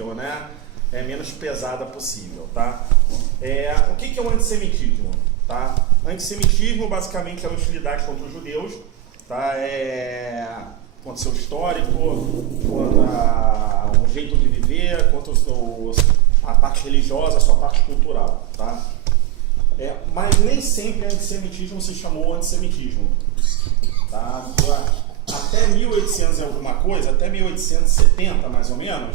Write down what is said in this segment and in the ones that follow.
possível, né? Menos pesada possível, tá? O que é o antissemitismo? Tá? Antissemitismo basicamente é a hostilidade contra os judeus, tá? Contra o seu histórico, contra o jeito de viver, contra a parte religiosa, a sua parte cultural, tá? Mas nem sempre antissemitismo se chamou antissemitismo, tá? Até 1800 e alguma coisa, até 1870 mais ou menos,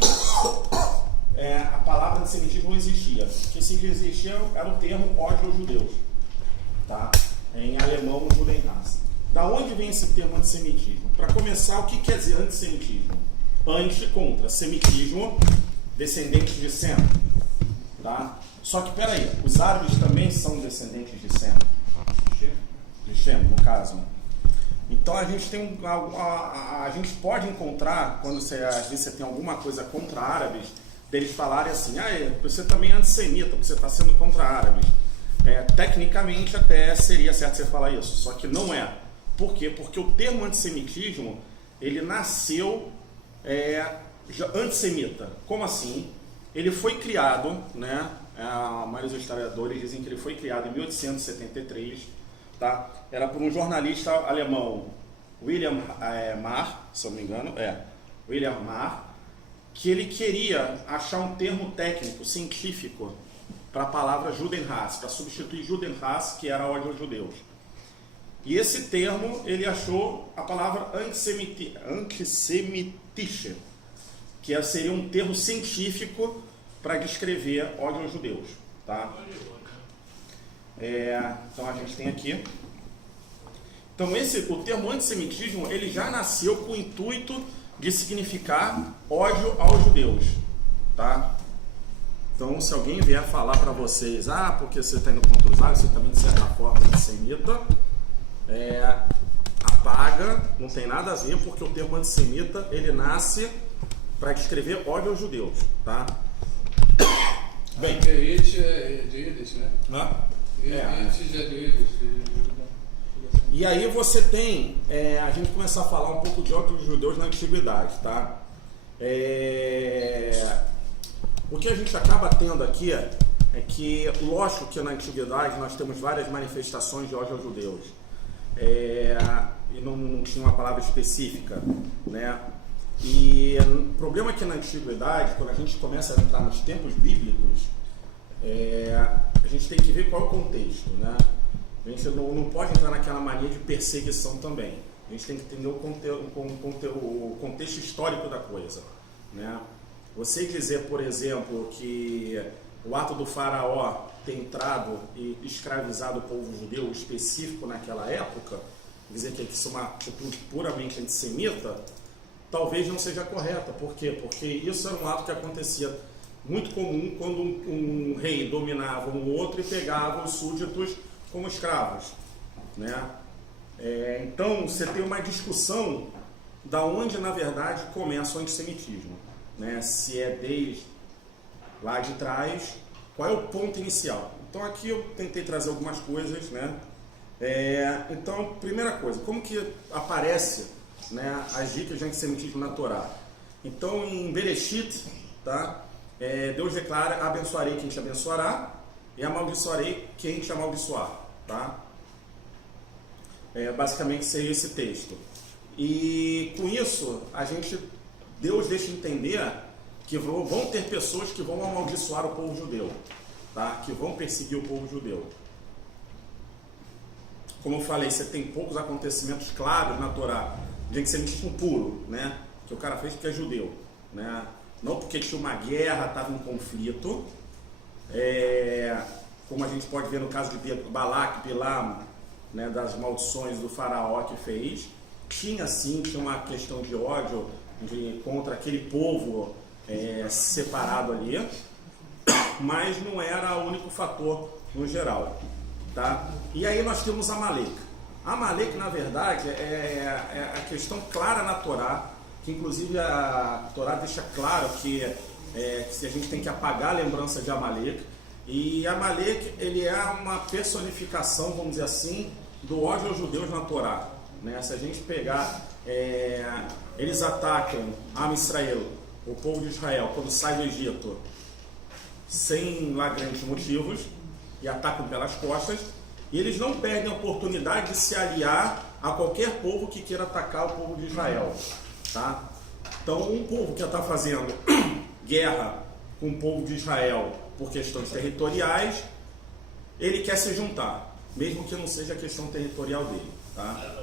a palavra antissemitismo não existia. O que se existia era o termo ódio aos judeus, tá? Em alemão, Judenhass. Da onde vem esse termo antissemitismo? Para começar, o que quer dizer antissemitismo? Anti contra, semitismo, descendentes de Sem, tá? Só que, peraí, os árabes também são descendentes de Sem. De Shem, no caso. Então a gente tem a gente pode encontrar, quando às vezes você tem alguma coisa contra árabes, deles falarem assim, você também é antissemita, porque você está sendo contra árabes. Tecnicamente até seria certo você falar isso, só que não é. Por quê? Porque o termo antissemitismo, ele nasceu antissemita. Como assim? Ele foi criado, né? A maioria dos historiadores dizem que ele foi criado em 1873, tá? Era por um jornalista alemão, William Marr, se eu não me engano, William Marr, que ele queria achar um termo técnico, científico, para a palavra Judenhass, para substituir Judenhass, que era ódio aos judeus. E esse termo, ele achou a palavra antisemitische, que seria um termo científico para descrever ódio aos judeus, tá? Então a gente tem aqui. Então o termo antissemitismo, ele já nasceu com o intuito de significar ódio aos judeus, tá? Então se alguém vier falar para vocês, porque você está indo contra os árabes, você também de certa forma é antissemita, apaga, não tem nada a ver, porque o termo antissemita, ele nasce para descrever ódio aos judeus, tá? Bem, Gerrit é de Yiddish, né? Gerrit é de Yiddish. E aí você tem, a gente começar a falar um pouco de ódio aos judeus na antiguidade, tá? O que a gente acaba tendo aqui é que, lógico que na antiguidade nós temos várias manifestações de ódio aos judeus. E não tinha uma palavra específica, né? E o problema é que na antiguidade, quando a gente começa a entrar nos tempos bíblicos, a gente tem que ver qual é o contexto, né? A gente não pode entrar naquela mania de perseguição também. A gente tem que entender o contexto histórico da coisa, né? Você dizer, por exemplo, que o ato do faraó ter entrado e escravizado o povo judeu específico naquela época, dizer que isso é uma atitude puramente antissemita, talvez não seja correta. Por quê? Porque isso era um ato que acontecia muito comum quando um rei dominava um outro e pegava os súditos como escravos, né? Então você tem uma discussão da onde na verdade começa o antissemitismo, né? Se é desde lá de trás, qual é o ponto inicial. Então aqui eu tentei trazer algumas coisas, né? Então, primeira coisa, como que aparece, né, as dicas de antissemitismo na Torá? Então em Bereshit, tá? Deus declara: abençoarei quem te abençoará e amaldiçoarei quem te amaldiçoar, tá? Basicamente seria esse texto. E com isso Deus deixa entender que vão ter pessoas que vão amaldiçoar o povo judeu, tá? Que vão perseguir o povo judeu. Como eu falei, você tem poucos acontecimentos claros na Torá de antissemitismo puro, né? Que o cara fez porque é judeu, né? Não porque tinha uma guerra, estava em conflito, como a gente pode ver no caso de Balac, Bilam, né, das maldições do faraó que fez. Tinha uma questão de ódio contra aquele povo separado ali, mas não era o único fator no geral, tá? E aí nós temos Amalek. Amalek, na verdade, é a questão clara na Torá, que inclusive a Torá deixa claro que a gente tem que apagar a lembrança de Amalek. E Amalek, ele é uma personificação, vamos dizer assim, do ódio aos judeus na Torá, né? Se a gente pegar, eles atacam Am Israel o povo de Israel, quando sai do Egito, sem lá grandes motivos, e atacam pelas costas, e eles não perdem a oportunidade de se aliar a qualquer povo que queira atacar o povo de Israel. Tá? Então, um povo que está fazendo guerra com o povo de Israel por questões territoriais, ele quer se juntar, mesmo que não seja a questão territorial dele. Tá?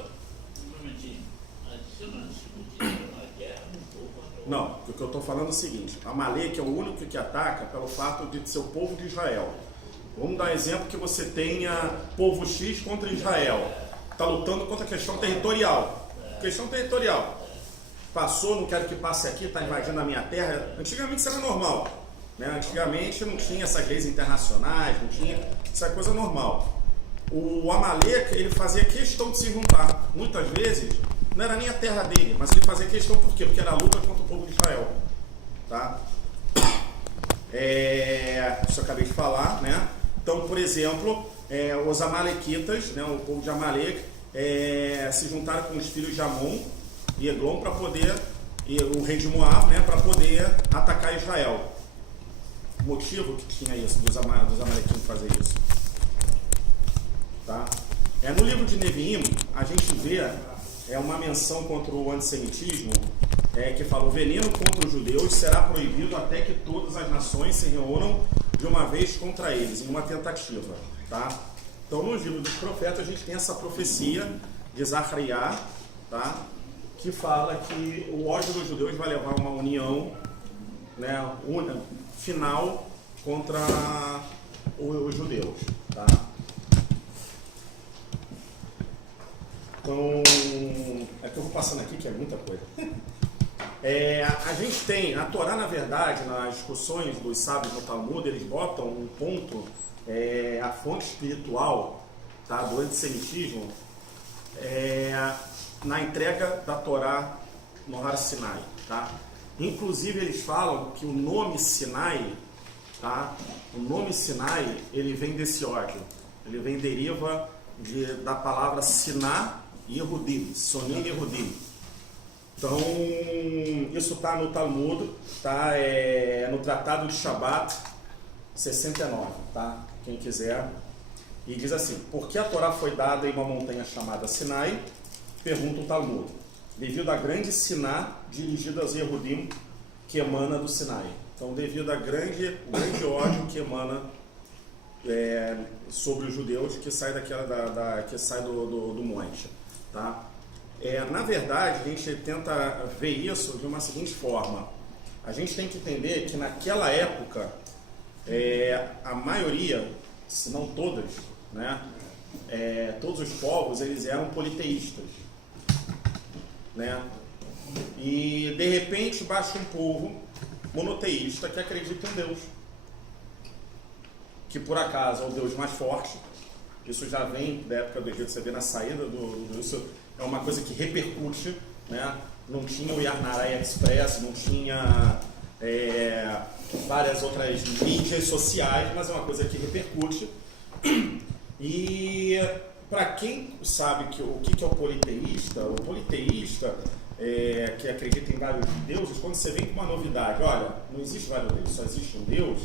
Não, o que eu estou falando é o seguinte: Amaleque é o único que ataca pelo fato de ser o povo de Israel. Vamos dar um exemplo que você tenha povo X contra Israel. Está lutando contra a questão territorial. Questão territorial. Passou, não quero que passe aqui, está invadindo a minha terra. Antigamente isso era normal. Né? Antigamente não tinha essas leis internacionais, não tinha essa coisa normal. O Amaleque, ele fazia questão de se juntar. Muitas vezes, não era nem a terra dele, mas ele fazia questão por quê? Porque era a luta contra o povo de Israel. Tá? Isso eu acabei de falar, né? Então, por exemplo, os amalequitas, né, o povo de Amaleque, se juntaram com os filhos de Amon e Eglon para poder, e o rei de Moab, né, para poder atacar Israel. O motivo que tinha isso, dos amalequitas fazer isso. Tá? No livro de Neviim, a gente vê uma menção contra o antissemitismo, que fala: o veneno contra os judeus será proibido até que todas as nações se reúnam de uma vez contra eles, em uma tentativa. Tá? Então, no livro dos profetas, a gente tem essa profecia de Zacarias, tá? Que fala que o ódio dos judeus vai levar a uma união, né, final contra os judeus. Tá? Então, é que eu vou passando aqui, que é muita coisa. A gente tem, a Torá, na verdade, nas discussões dos sábios no Talmud, eles botam um ponto, a fonte espiritual, tá, do antissemitismo, na entrega da Torá no Har Sinai. Tá? Inclusive, eles falam que o nome Sinai, tá, o nome Sinai, ele vem desse ódio, ele deriva da palavra Siná e Yehudim, Soni e Yehudim. Então, isso está no Talmud, tá? No Tratado de Shabat 69, tá? Quem quiser. E diz assim: por que a Torá foi dada em uma montanha chamada Sinai? Pergunta o Talmud. Devido à grande Siná dirigida aos Yehudim, que emana do Sinai. Então, devido ao grande ódio que emana sobre os judeus, que sai que sai do monte. Tá? Na verdade, a gente tenta ver isso de uma seguinte forma: a gente tem que entender que naquela época, a maioria, se não todas, né, todos os povos, eles eram politeístas, né? E de repente baixa um povo monoteísta que acredita em Deus, que por acaso é o Deus mais forte. Isso já vem da época do Egito, você vê na saída isso é uma coisa que repercute, né? Não tinha o Yarnarai Express, não tinha várias outras mídias sociais, mas é uma coisa que repercute. E para quem sabe o que é o politeísta, que acredita em vários deuses, quando você vem com uma novidade, olha, não existe vários deuses, só existe um Deus,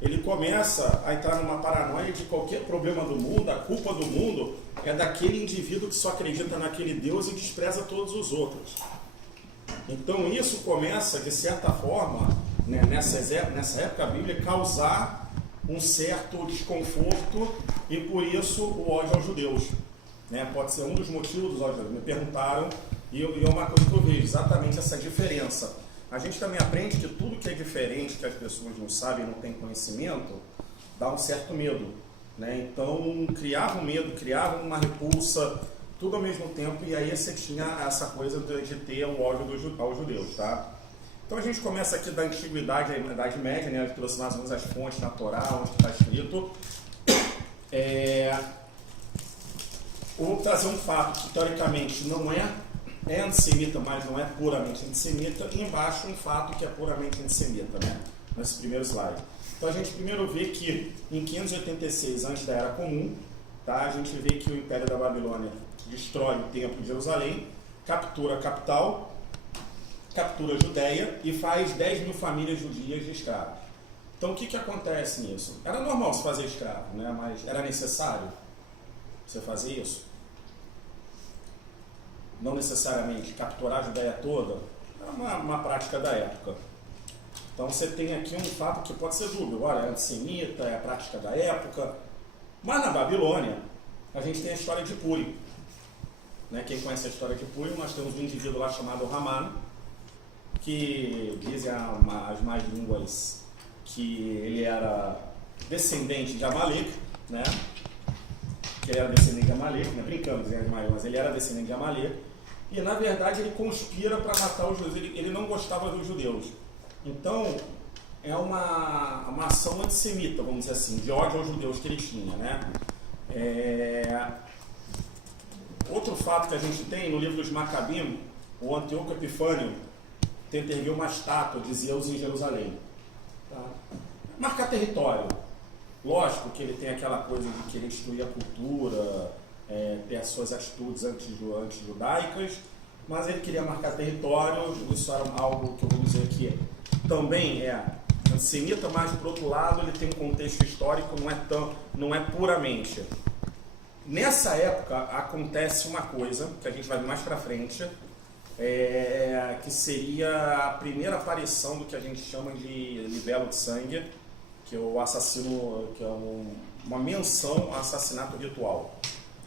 ele começa a entrar numa paranoia de qualquer problema do mundo, a culpa do mundo é daquele indivíduo que só acredita naquele Deus e despreza todos os outros. Então isso começa, de certa forma, né, nessa época a Bíblia, causar um certo desconforto e por isso o ódio aos judeus. Né? Pode ser um dos motivos dos ódios. Me perguntaram e é uma coisa que eu vejo, exatamente essa diferença. A gente também aprende que tudo que é diferente, que as pessoas não sabem, não têm conhecimento, dá um certo medo. Né? Então, criava um medo, criava uma repulsa, tudo ao mesmo tempo, e aí você tinha essa coisa de ter o ódio aos judeus. Tá? Então, a gente começa aqui da Antiguidade, da Idade Média, né? Eu trouxe mais ou menos as fontes na Torá, onde está escrito. Vou trazer um fato que, teoricamente, não é antissemita, mas não é puramente antissemita, e embaixo um fato que é puramente antissemita, né? Nesse primeiro slide. Então a gente primeiro vê que em 586 antes da Era Comum, tá? A gente vê que o Império da Babilônia destrói o Templo de Jerusalém, captura a capital, captura a Judéia e faz 10 mil famílias judias de escravos. Então o que acontece nisso? Era normal se fazer escravo, né? Mas era necessário você fazer isso? Não necessariamente capturar a Judéia toda, é uma prática da época. Então você tem aqui um fato que pode ser dúbio, olha, é antissemita, é a prática da época, mas na Babilônia a gente tem a história de Púrim. Né? Quem conhece a história de Púrim, nós temos um indivíduo lá chamado Haman, que dizem as más línguas que ele era descendente de Amaleque, né? Que ele era descendente de Amaleque, né? Brincando, dizendo mas ele era descendente de Amaleque, e na verdade ele conspira para matar os judeus, ele não gostava dos judeus. Então é uma ação antissemita, vamos dizer assim, de ódio aos judeus que ele tinha, né? Outro fato que a gente tem no livro dos Macabim, o Antíoco Epifânio tenta erguer uma estátua de Zeus em Jerusalém. Tá? Marcar território. Lógico que ele tem aquela coisa de querer destruir a cultura, ter as suas atitudes anti-judaicas, mas ele queria marcar território. Isso era algo que eu vou dizer que também é antissemita, mas por outro lado ele tem um contexto histórico, não é puramente. Nessa época acontece uma coisa que a gente vai ver mais para frente, que seria a primeira aparição do que a gente chama de libelo de sangue, que é o assassino, que é uma menção a assassinato ritual,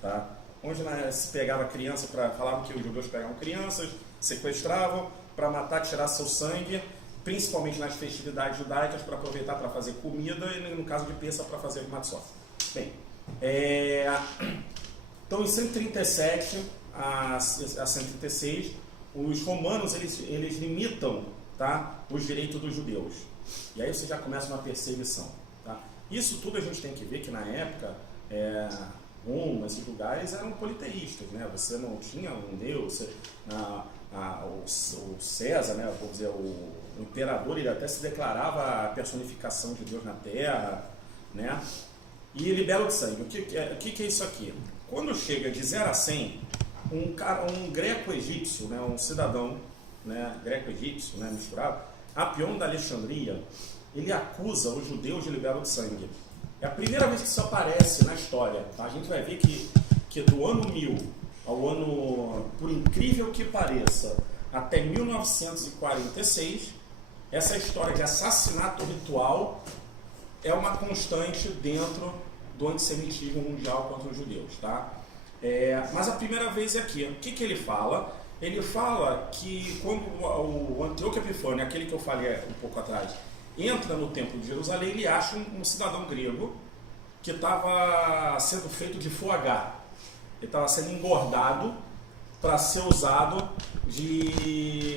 tá? Onde se pegava criança, falavam que os judeus pegavam crianças, sequestravam para matar, tirar seu sangue, principalmente nas festividades judaicas, para aproveitar para fazer comida e no caso de Pêssach para fazer matzot. Bem, então em 137 a 136 os romanos eles limitam, tá, os direitos dos judeus, e aí você já começa uma perseguição, tá? Isso tudo a gente tem que ver que na época Roma, esses lugares eram politeístas, né? Você não tinha um deus, o César, né, vou dizer, o imperador, ele até se declarava a personificação de Deus na terra, né? E libelo de sangue. O que é isso aqui? Quando chega de 0 a 100, um greco-egípcio, né, um cidadão, né, greco-egípcio, né, misturado, Apion da Alexandria, ele acusa os judeus de libelo de sangue. É a primeira vez que isso aparece na história. Tá? A gente vai ver que do ano 1000 ao ano, por incrível que pareça, até 1946, essa história de assassinato ritual é uma constante dentro do antissemitismo mundial contra os judeus. Tá? Mas a primeira vez é aqui. O que ele fala? Ele fala que quando o Antíoco Epifânio, aquele que eu falei um pouco atrás, entra no templo de Jerusalém, ele acha um cidadão grego que estava sendo feito de foie gras. Ele estava sendo engordado para ser usado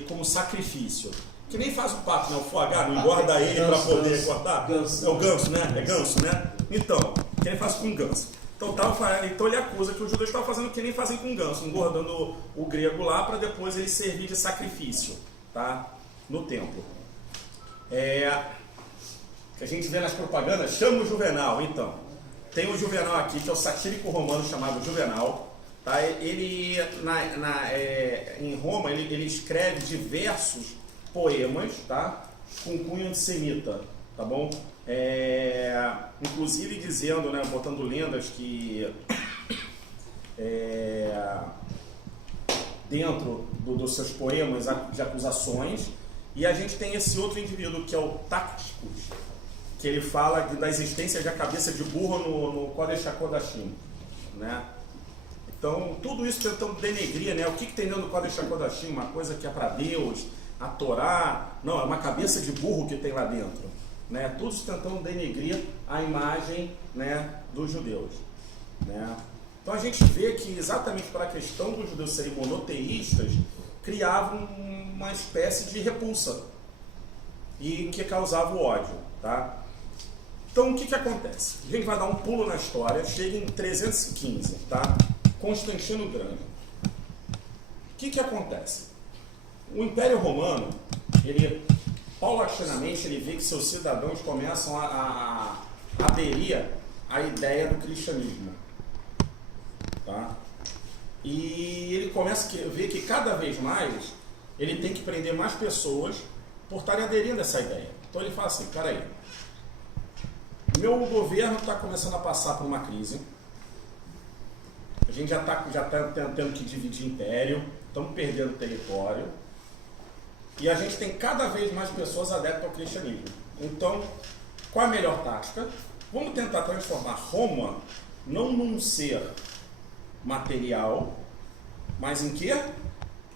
como sacrifício. Que nem faz o pato, né? O foie gras, não engorda ele para poder cortar. É o ganso, né? É ganso, né? Então, que nem faz com ganso. Então ele acusa que os judeus estavam fazendo o que nem fazem com ganso, engordando o grego lá para depois ele servir de sacrifício, tá? No templo. Que a gente vê nas propagandas, chama o Juvenal. Então, tem o Juvenal aqui, que é o satírico romano chamado Juvenal. Tá? Ele, em Roma, ele escreve diversos poemas, tá? Com cunho antissemita, tá bom? Inclusive dizendo, né, botando lendas que dentro dos seus poemas de acusações. E a gente tem esse outro indivíduo que é o Tácticos, que ele fala da existência de a cabeça de burro no Kodesh HaKodashim, né? Então, tudo isso tentando denegrir, né? O que tem dentro do Kodesh HaKodashim? Uma coisa que é para Deus, a Torá. Não, é uma cabeça de burro que tem lá dentro, né? Tudo isso tentando denegrir a imagem, né, dos judeus, né? Então a gente vê que exatamente para a questão dos judeus serem monoteístas, criavam uma espécie de repulsa e que causava o ódio, tá? Então o que acontece? A gente vai dar um pulo na história, chega em 315, tá? Constantino Grande. O que acontece? O Império Romano, ele paulatinamente ele vê que seus cidadãos começam a aderir à ideia do cristianismo, tá? E ele começa a ver que cada vez mais ele tem que prender mais pessoas por estarem aderindo a essa ideia. Então ele fala assim, peraí, meu governo está começando a passar por uma crise, a gente já tá tendo que dividir império, estamos perdendo território, e a gente tem cada vez mais pessoas adeptas ao cristianismo. Então, qual a melhor tática? Vamos tentar transformar Roma não num ser material, mas em quê?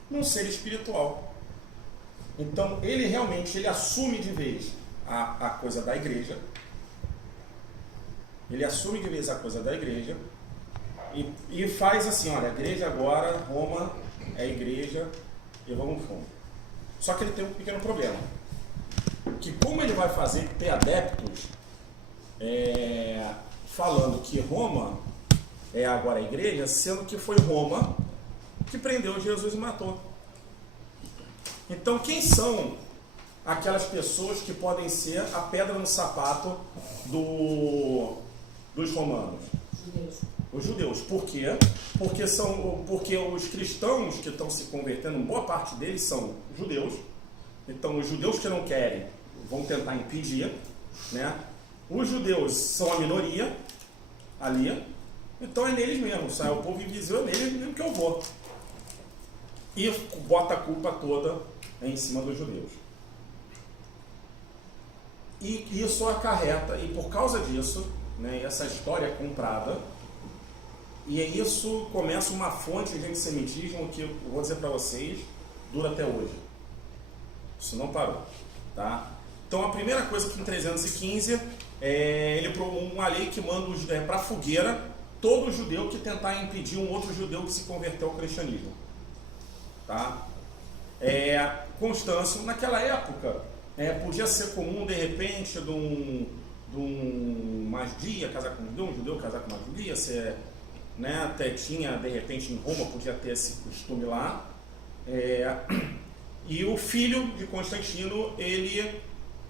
Num ser espiritual. Então, ele assume de vez a coisa da igreja, ele assume de vez a coisa da igreja e faz assim, olha, a igreja agora, Roma é a igreja e vamos fundo. Só que ele tem um pequeno problema, que como ele vai fazer ter adeptos falando que Roma é agora a igreja, sendo que foi Roma que prendeu Jesus e matou. Então quem são aquelas pessoas que podem ser a pedra no sapato dos romanos? Os judeus. Por quê? Porque os cristãos que estão se convertendo, boa parte deles são judeus. Então os judeus que não querem vão tentar impedir, né? Os judeus são a minoria ali, então é neles mesmo, sai o povo invisível, é neles mesmo que eu vou. E bota a culpa toda em cima dos judeus. E isso acarreta, e por causa disso, né, essa história é comprada, e isso começa uma fonte de antissemitismo que eu vou dizer para vocês, dura até hoje. Isso não parou, tá? Então a primeira coisa que em 315 ele promulga uma lei que manda para a fogueira todo judeu que tentar impedir um outro judeu que se converteu ao cristianismo, tá? Constâncio, naquela época, podia ser comum de repente de um magdia casar com um judeu casar com uma judia, né, até tinha de repente em Roma, podia ter esse costume lá, e o filho de Constantino, ele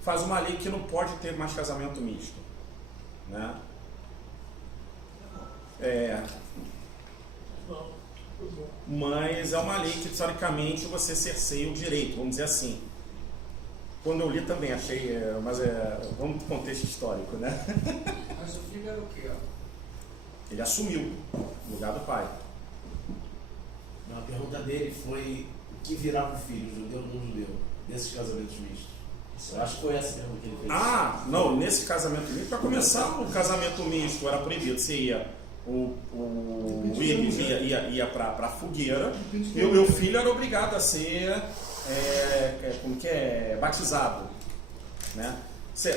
faz uma lei que não pode ter mais casamento misto, né? Mas é uma lei que teoricamente você cerceia o direito, vamos dizer assim. Quando eu li também achei, mas vamos para o contexto histórico, né? Mas o filho era o quê? Ele assumiu o lugar do pai. A pergunta dele foi o que virava o filho, judeu ou não judeu, nesses casamentos mistos. Eu acho que foi essa a pergunta que ele fez. Não, nesse casamento misto, para começar, o casamento misto era proibido. Você ia, ia para a fogueira e o meu filho era obrigado a ser batizado, né?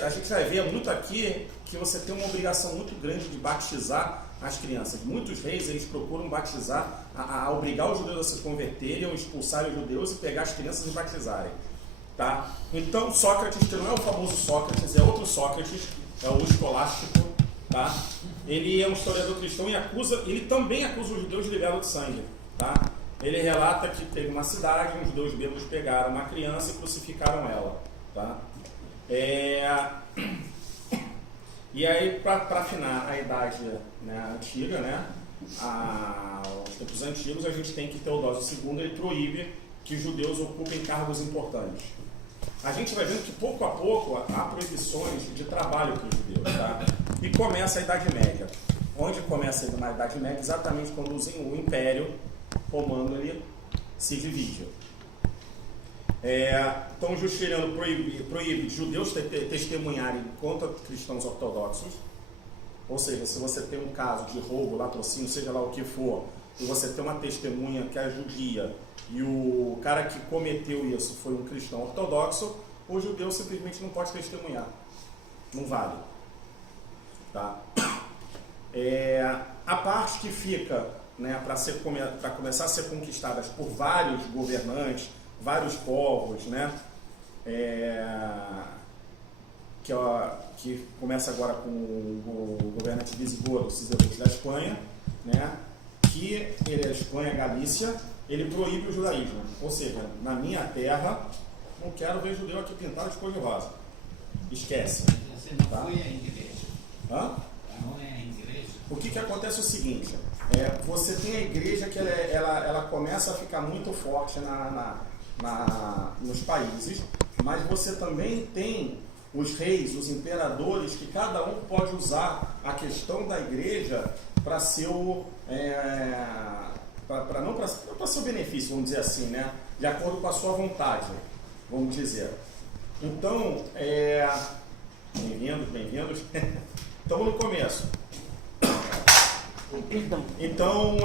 A gente vai ver muito aqui que você tem uma obrigação muito grande de batizar as crianças. Muitos reis, eles procuram batizar, a obrigar os judeus a se converterem, ou expulsarem os judeus e pegar as crianças e batizarem, tá? Então Sócrates, que não é o famoso Sócrates, é outro Sócrates, é o escolástico, tá? Ele é um historiador cristão e ele também acusa os judeus de libelo de sangue, tá? Ele relata que teve uma cidade, uns judeus bêbados pegaram uma criança e crucificaram ela, tá? E aí, para afinar a idade, né, antiga, né, os tempos antigos, a gente tem que Teodósio II, ele proíbe que judeus ocupem cargos importantes. A gente vai vendo que pouco a pouco há proibições de trabalho para os judeus, tá? E começa a Idade Média. Onde começa a Idade Média? Exatamente quando o Império Romano ele se divide. Então, Justiniano proíbe judeus testemunharem contra cristãos ortodoxos, ou seja, se você tem um caso de roubo, latrocínio, seja lá o que for, e você tem uma testemunha que é judia, e o cara que cometeu isso foi um cristão ortodoxo, o judeu simplesmente não pode testemunhar, não vale, tá? A parte que fica, né, para começar a ser conquistadas por vários governantes, vários povos, né, que começa agora com o governante visigodo, Ciserote da Espanha, né, que ele é Espanha, Galícia, ele proíbe o judaísmo, ou seja, na minha terra não quero ver judeu aqui pintado de cor de rosa, esquece. Você não tá? foi à igreja? Hã? Não é a igreja? O que acontece é o seguinte, você tem a igreja que ela começa a ficar muito forte nos países, mas você também tem os reis, os imperadores, que cada um pode usar a questão da igreja para seu para seu benefício, vamos dizer assim, né? De acordo com a sua vontade, vamos dizer. Então, bem-vindos. Estamos no começo. Perdão. Então,